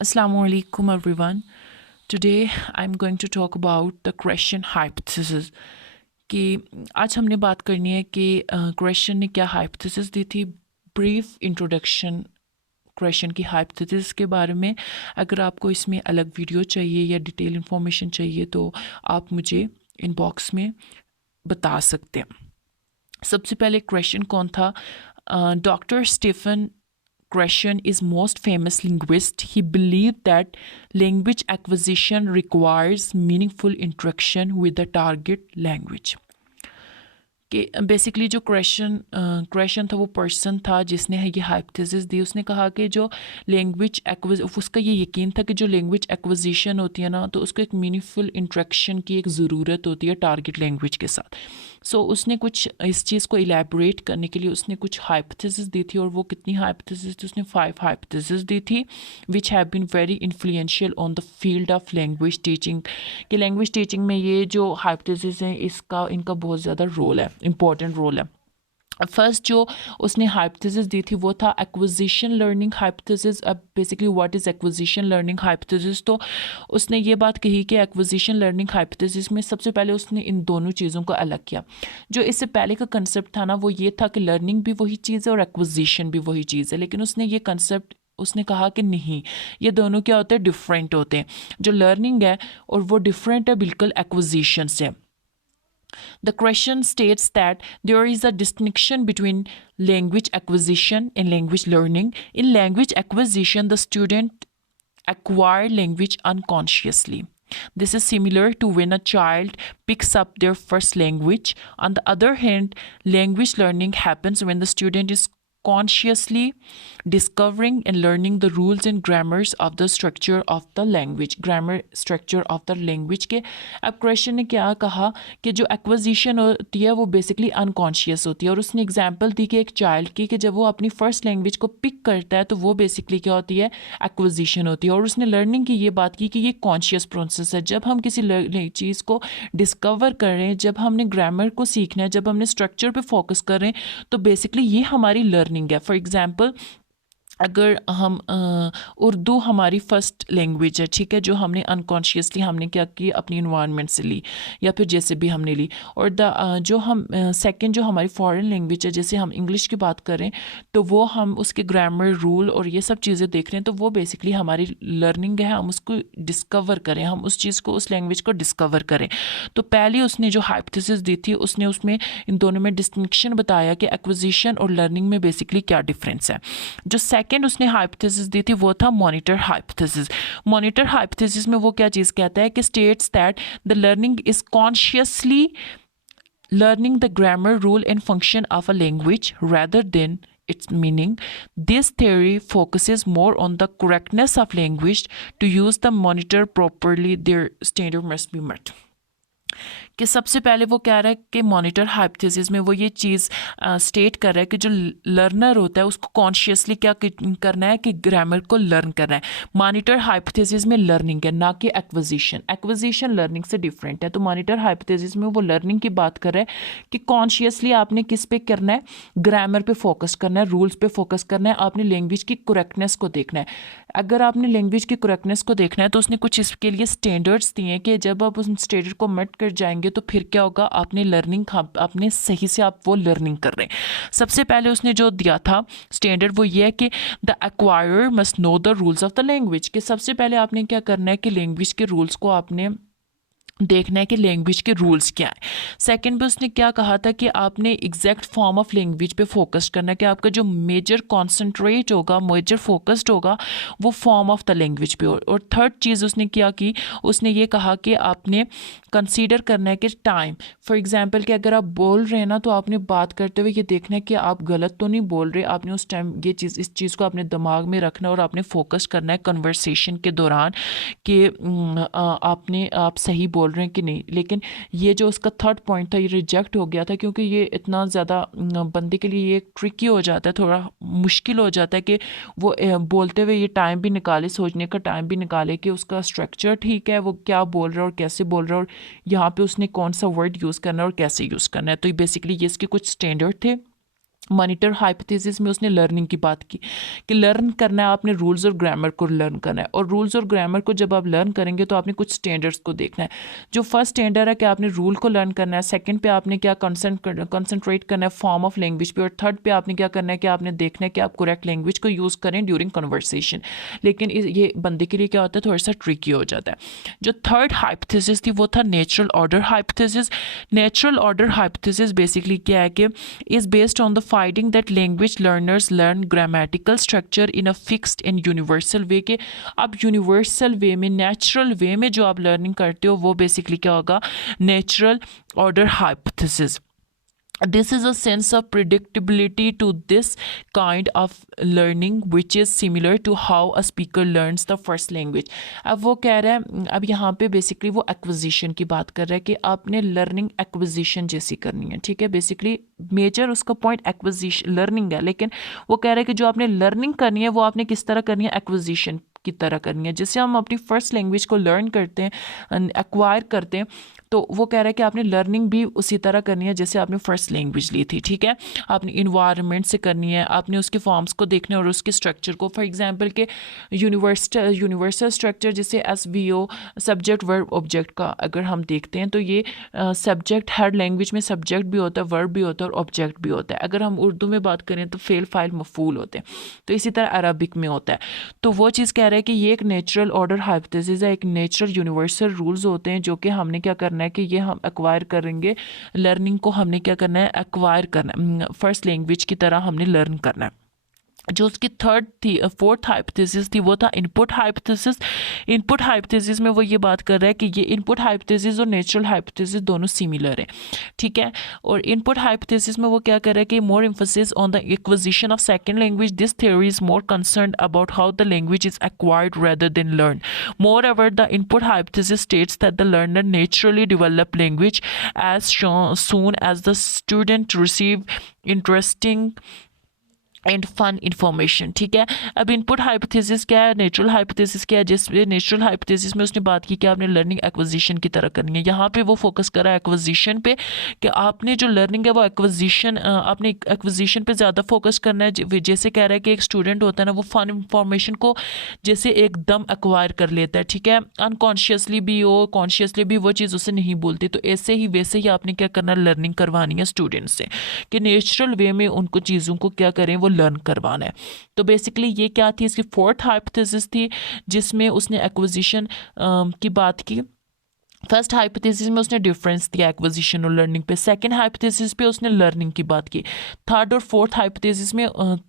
Assalamualaikum everyone. Today I'm going to talk about the Gresham hypothesis कि आज हमने बात करनी है कि ग्रेशन ने क्या हाइपोथेसिस दी थी। ब्रीफ इंट्रोडक्शन ग्रेशन की हाइपोथेसिस के बारे में। अगर आपको इसमें अलग वीडियो चाहिए या डिटेल इन्फॉर्मेशन चाहिए तो आप मुझे इनबॉक्स में बता सकते हैं। सबसे पहले ग्रेशन कौन था? Doctor Stephen Gresham is most famous linguist. He believed that language acquisition requires meaningful interaction with the target language. कि बेसिकली जो क्वेश्चन था वो पर्सन था जिसने ये हाइपोथेसिस दी। उसने कहा कि जो लैंग्वेज उसका ये यकीन था कि जो लैंग्वेज एक्विजिशन होती है ना, तो उसको एक मीनिंगफुल इंट्रैक्शन की एक ज़रूरत होती है टारगेट लैंग्वेज के साथ। सो उसने कुछ इस चीज़ को इलेबोरेट करने के लिए उसने कुछ हाइपोथेसिस दी थी। और वो कितनी हाइपोथेसिस थी? उसने 5 हाइपोथेसिस दी थी which have been very influential on the field of language teaching. कि लैंग्वेज टीचिंग में ये जो हाइपोथेसिस हैं इनका बहुत ज़्यादा रोल है, इम्पॉर्टेंट रोल है। फर्स्ट जो उसने हाइपोथेसिस दी थी वो था एक्विजिशन लर्निंग हाइपोथेसिस। अब basically what is acquisition learning hypothesis? तो उसने ये बात कही कि एक्विजिशन लर्निंग हाइपोथेसिस में सबसे पहले उसने इन दोनों चीज़ों को अलग किया। जो इससे पहले का कंसेप्ट था ना, वो ये था कि लर्निंग भी वही चीज़ है और एक्विजिशन भी वही चीज़ है। लेकिन उसने ये कंसेप्ट उसने कहा कि नहीं, ये दोनों क्या होते हैं? डिफरेंट होते हैं। जो लर्निंग है और वो डिफरेंट है बिल्कुल एक्विजिशन से। The question states that there is a distinction between language acquisition and language learning. In language acquisition, the student acquire language unconsciously. This is similar to when a child picks up their first language. On the other hand, language learning happens when the student is consciously discovering and learning the rules and grammars of the structure of the language, grammar structure of the language के। अब question ने क्या कहा कि जो acquisition होती है वो बेसिकली अनकॉन्शियस होती है। और उसने एग्जांपल दी कि एक चाइल्ड की कि जब वो अपनी फर्स्ट लैंग्वेज को पिक करता है तो वो बेसिकली क्या होती है? एक्विजिशन होती है। और उसने लर्निंग की ये बात की कि ये कॉन्शियस प्रोसेस है। जब हम किसी नई चीज़ को डिस्कवर कर रहे हैं, जब हमने ग्रामर को सीखना है, जब हमने स्ट्रक्चर पे फोकस कर रहे हैं, तो बेसिकली ये हमारी लर्निंग है। फॉर एग्जांपल, अगर हम उर्दू हमारी फ़र्स्ट लैंग्वेज है, ठीक है, जो हमने अनकॉन्शियसली हमने क्या की अपनी इन्वायरमेंट से ली या फिर जैसे भी हमने ली। और जो हम सेकंड जो हमारी फॉरेन लैंग्वेज है, जैसे हम इंग्लिश की बात करें तो वो हम उसके ग्रामर रूल और ये सब चीज़ें देख रहे हैं, तो वो बेसिकली हमारी लर्निंग है। हम उसको डिस्कवर करें, हम उस चीज़ को, उस लैंग्वेज को डिस्कवर करें। तो पहले उसने जो हाइपोथेसिस दी थी उसने उसमें इन दोनों में डिस्टिंक्शन बताया कि एक्विजिशन और लर्निंग में बेसिकली क्या डिफरेंस है। जो सेकंड उसने हाइपोथेसिस दी थी वो था मॉनिटर हाइपोथेसिस। मॉनिटर हाइपोथेसिस में वो क्या चीज़ कहता है कि states that the learning is consciously learning the grammar rule and function of a language rather than its meaning. This theory focuses more on the correctness of language. To use the monitor properly, their standard must be met. कि सबसे पहले वो कह रहा है कि monitor hypothesis में वो ये चीज़ स्टेट कर रहा है कि जो लर्नर होता है उसको कॉन्शियसली क्या करना है कि ग्रामर को लर्न करना है। मॉनिटर हाइपोथेसिस में लर्निंग है, ना कि एक्विजिशन। एक्विजिशन लर्निंग से डिफरेंट है। तो मॉनिटर हाइपोथेसिस में वो लर्निंग की बात कर रहा है कि कॉन्शियसली आपने किस पे करना है? ग्रामर पे फोकस करना है, रूल्स पे फोकस करना है, आपने लैंग्वेज की करेक्टनेस को देखना है। अगर आपने लैंग्वेज की करेक्टनेस को देखना है तो उसने कुछ इसके लिए स्टैंडर्ड्स दिए हैं कि जब आप उस स्टैंडर्ड को मेट कर जाएंगे तो फिर क्या होगा? आपने लर्निंग, आपने सही से आप वो लर्निंग कर रहे हैं। सबसे पहले उसने जो दिया था स्टैंडर्ड वो ये है कि the acquirer must know the rules of the language. कि सबसे पहले आपने क्या करना है कि लैंग्वेज के रूल्स को आपने देखना है कि लैंग्वेज के रूल्स क्या है। सेकंड पे उसने क्या कहा था कि आपने एग्जैक्ट फॉर्म ऑफ लैंग्वेज पे फोकस करना है कि आपका जो मेजर कॉन्सेंट्रेट होगा, मेजर फोकस्ड होगा, वो फॉर्म ऑफ द लैंग्वेज पे हो। और थर्ड चीज़ उसने क्या की, उसने ये कहा कि आपने कंसीडर करना है कि टाइम, फॉर एग्जांपल कि अगर आप बोल रहे हैं ना तो आपने बात करते हुए ये देखना है कि आप गलत तो नहीं बोल रहे। आपने उस टाइम ये चीज़, इस चीज़ को अपने दिमाग में रखना है और आपने फोकस करना है कन्वर्सेशन के दौरान कि आप सही बोल रहे हैं कि नहीं। लेकिन ये जो उसका थर्ड पॉइंट था ये रिजेक्ट हो गया था क्योंकि ये इतना ज़्यादा बंदे के लिए ये ट्रिकी हो जाता है, थोड़ा मुश्किल हो जाता है कि वो बोलते हुए ये टाइम भी निकाले, सोचने का टाइम भी निकाले कि उसका स्ट्रक्चर ठीक है, वो क्या बोल रहा है और कैसे बोल रहा है और यहाँ पे उसने कौन सा वर्ड यूज़ करना है और कैसे यूज़ करना है। तो ये बेसिकली ये इसके कुछ स्टैंडर्ड थे मॉनिटर हाइपोथेसिस में उसने लर्निंग की बात की कि लर्न करना है आपने, रूल्स और ग्रामर को लर्न करना है, और रूल्स और ग्रामर को जब आप लर्न करेंगे तो आपने कुछ स्टैंडर्ड्स को देखना है। जो फर्स्ट स्टैंडर्ड है कि आपने रूल को लर्न करना है, सेकंड पे आपने क्या कंसंट्रेट करना है फॉर्म ऑफ लैंग्वेज पे, और थर्ड पे आपने क्या करना है कि आपने देखना है कि आप करेक्ट लैंग्वेज को यूज़ करें ड्यूरिंग कन्वर्सेशन। लेकिन ये बंदे के लिए क्या होता है, थोड़ा सा ट्रिकी हो जाता है। जो थर्ड हाइपोथेसिस थी वो था natural order hypothesis. Natural order hypothesis basically क्या है कि is based on the finding that language learners learn grammatical structure in a fixed and universal way। के अब यूनिवर्सल वे में, नेचुरल वे में जो आप लर्निंग करते हो वो बेसिकली क्या होगा, natural order hypothesis. This is a sense of predictability to this kind of learning which is similar to how a speaker learns the first language। अब वो कह रहा है, अब यहाँ पे बेसिकली वो एक्विजिशन की बात कर रहा है कि आपने लर्निंग एक्विजिशन जैसी करनी है, ठीक है। बेसिकली मेजर उसका पॉइंट एक्विजिशन लर्निंग है, लेकिन वो कह रहा है कि जो आपने लर्निंग करनी है वो आपने किस तरह करनी है, एक्विजिशन की तरह करनी है। जैसे हम अपनी फर्स्ट लैंग्वेज को लर्न करते हैं, एक्वायर करते हैं, तो वो कह रहा है कि आपने लर्निंग भी उसी तरह करनी है जैसे आपने फर्स्ट लैंग्वेज ली थी, ठीक है। आपने इन्वायरमेंट से करनी है, आपने उसके फॉर्म्स को देखना है और उसके स्ट्रक्चर को। फॉर एग्जांपल के यूनिवर्सल स्ट्रक्चर जैसे SVO, सब्जेक्ट वर्ब ऑब्जेक्ट का अगर हम देखते हैं तो ये सब्जेक्ट, हर लैंग्वेज में सब्जेक्ट भी होता है, वर्ब भी होता है और ऑब्जेक्ट भी होता है। अगर हम उर्दू में बात करें तो फेल, फाइल, मफूल होते हैं। तो इसी तरह अरबिक में होता है। तो वो चीज़ कह रहा है कि ये एक नेचुरल ऑर्डर हाइपोथेसिस है, एक नेचुरल यूनिवर्सल रूल्स होते हैं जो कि हमने क्या करना है कि ये हम एक्वायर करेंगे। लर्निंग को हमने क्या करना है, एक्वायर करना है, फर्स्ट लैंग्वेज की तरह हमने लर्न करना है। जो उसकी फोर्थ हाइपोथेसिस थी वो था इनपुट हाइपोथेसिस। इनपुट हाइपोथेसिस में वो ये बात कर रहा है कि ये इनपुट हाइपोथेसिस और नेचुरल हाइपोथेसिस दोनों सिमिलर है, ठीक है। और इनपुट हाइपोथेसिस में वो क्या कर रहा है कि more emphasis on the acquisition of second language. This theory is more concern about how the language is acquired rather than learned। Moreover, the input hypothesis states that the learner naturally develop language as soon as the student receive interesting and fun information, ठीक है। अब input hypothesis क्या है, natural hypothesis क्या है। जिसमें natural hypothesis में उसने बात की कि आपने लर्निंग एक्विजिशन की तरह करनी है। यहाँ पे वो फोकस करा एक्विजिशन पे कि आपने जो लर्निंग है वो एक्विजिशन, आपने एक्विजिशन पे ज़्यादा फोकस करना है। जैसे कह रहा है कि एक स्टूडेंट होता है ना, वो फन इंफॉर्मेशन को जैसे एकदम एक्वायर कर लेता है, ठीक है। अनकॉन्शियसली भी हो, कॉन्शियसली भी वो चीज़ उसे नहीं बोलती। तो ऐसे ही वैसे ही आपने क्या करना, लर्निंग करवानी है स्टूडेंट से कि नेचुरल वे में उनको चीज़ों को क्या करें, वो लर्न करवाना है। तो बेसिकली ये क्या थी, इसकी फोर्थ हाइपोथेसिस थी जिसमें उसने एक्विजिशन की बात की। फर्स्ट हाइपोथेसिस में उसने डिफरेंस दिया एक्विजिशन और लर्निंग पे। सेकंड हाइपोथेसिस पे उसने लर्निंग की बात की। थर्ड और फोर्थ हाइपोथेसिस में,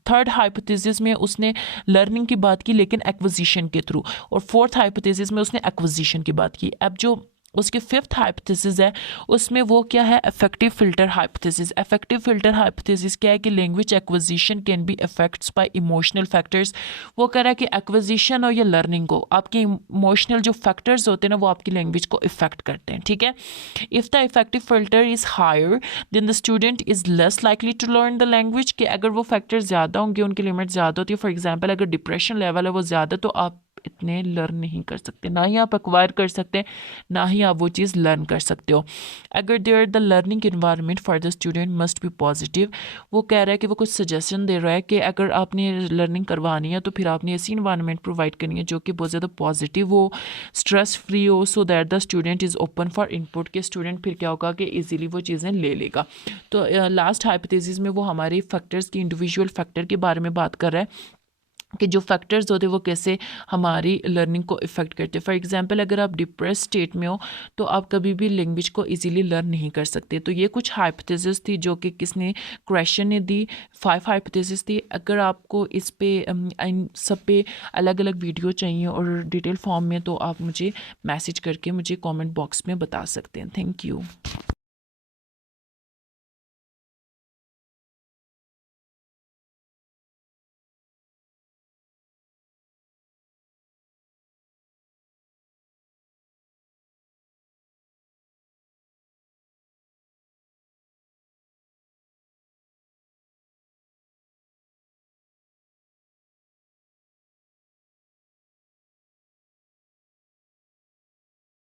थर्ड हाइपोथेसिस में उसने लर्निंग की बात की लेकिन एक्विजिशन के थ्रू, और फोर्थ हाइपोथेसिस में उसने एक्विजिशन की बात की। अब जो उसकी फिफ्थ हाइपोथेसिस है उसमें वो क्या है, effective filter hypothesis. Effective filter hypothesis क्या है कि language acquisition can be affects by emotional factors. वो कह रहा है कि एक्विजिशन और या लर्निंग को आपके इमोशनल जो फैक्टर्स होते हैं ना वो आपकी लैंग्वेज को इफेक्ट करते हैं, ठीक है। If the effective filter is higher then the student is less likely to learn the language. कि अगर वो फैक्टर्स ज़्यादा होंगे, उनकी लिमिट ज़्यादा होती है, फॉर एग्जाम्पल अगर डिप्रेशन लेवल है वो ज़्यादा, तो आप इतने लर्न नहीं कर सकते, ना ही आप एक्वायर कर सकते हैं, ना ही आप वो चीज़ लर्न कर सकते हो। अगर there the learning environment for the student must be positive. वो कह रहा है कि वो कुछ सजेशन दे रहा है कि अगर आपने लर्निंग करवानी है तो फिर आपने ऐसी इन्वायरमेंट प्रोवाइड करनी है जो कि बहुत ज़्यादा पॉजिटिव हो, स्ट्रेस फ्री हो, so that the student is open for input. के स्टूडेंट फिर क्या होगा कि ईजिली वो चीज़ें ले लेगा। तो लास्ट हाइपोथेसिस में वो हमारे फैक्टर्स की, इंडिविजुअल फैक्टर के बारे में बात कर रहा है कि जो फैक्टर्स होते हैं वो कैसे हमारी लर्निंग को इफ़ेक्ट करते हैं। फॉर एग्जांपल अगर आप डिप्रेस स्टेट में हो तो आप कभी भी लैंग्वेज को इजीली लर्न नहीं कर सकते। तो ये कुछ हाइपोथेसिस थी जो कि किसने, क्वेश्चन ने दी। 5 हाइपोथेसिस थी। अगर आपको इस पे इन सब पे अलग अलग वीडियो चाहिए और डिटेल फॉर्म में, तो आप मुझे मैसेज करके मुझे कॉमेंट बॉक्स में बता सकते हैं। Thank you.